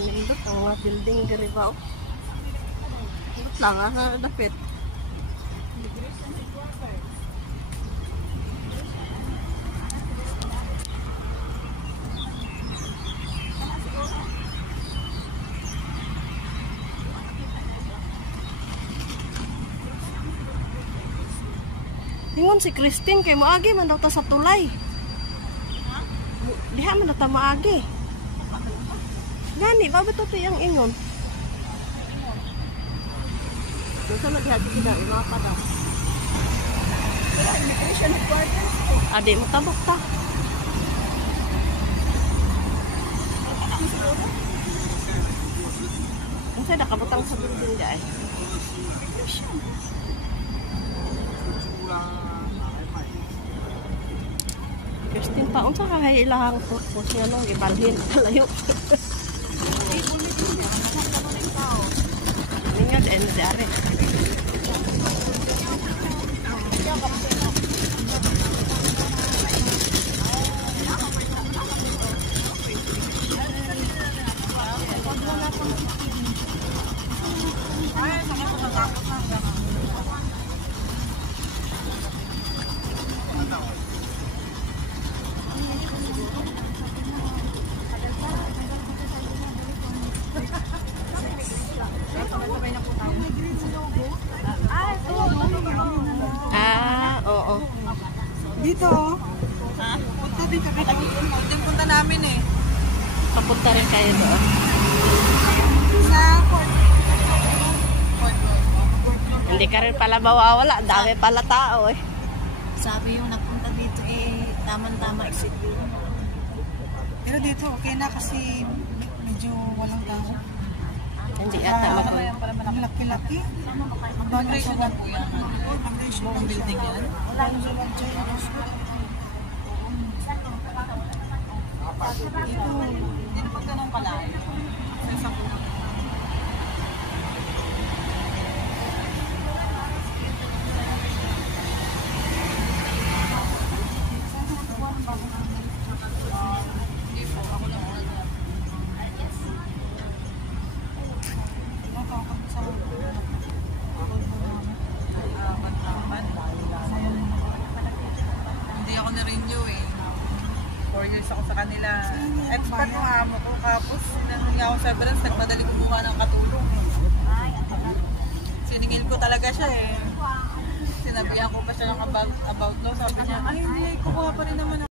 nindot ang mga building diri ba. Nindot lang sa dapit. Ingon si Christine kay maagi man daw ta sa tulay. Diha man daw ta maagi. Gani, babot ito yung ingon. Doon sa mag-diha si Kida, imapa daw. Wala, immigration headquarters. Adi, matabok ta. Ang sa'yo nakabutang sa building dahil. Immigration. Christine pa, unsa ka kay ilahang purpose nga nung ibalhin kalayo. Ninyo din dari. Oo. Dito oh. Ha? Punta din kami doon. Din punta namin eh. Papunta rin kayo doon. Sa Fort. Hindi ka rin pala mawawala. Dami pala tao eh. Sabi yung nagpunta dito eh, tamang-tama exit yun. Pero dito okay na kasi medyo walang tao. Hindi ata mag-uwi. Ang laki-laki. Foundation na po yan. Foundation ng building yan. Wala yung sulang dyan. Dito, hindi na pag ganun kalayo. Sa isang puno. Hindi ako na-renew eh. 4 years ako sa kanila. Expert yung amo ko. Tapos, sinanong ako severance, nagmadali kumuha ng katulong eh. Siningil ko talaga siya eh. Sinabihan ko pa siya ng about law. Sabi niya, ay hindi, kukuha pa rin naman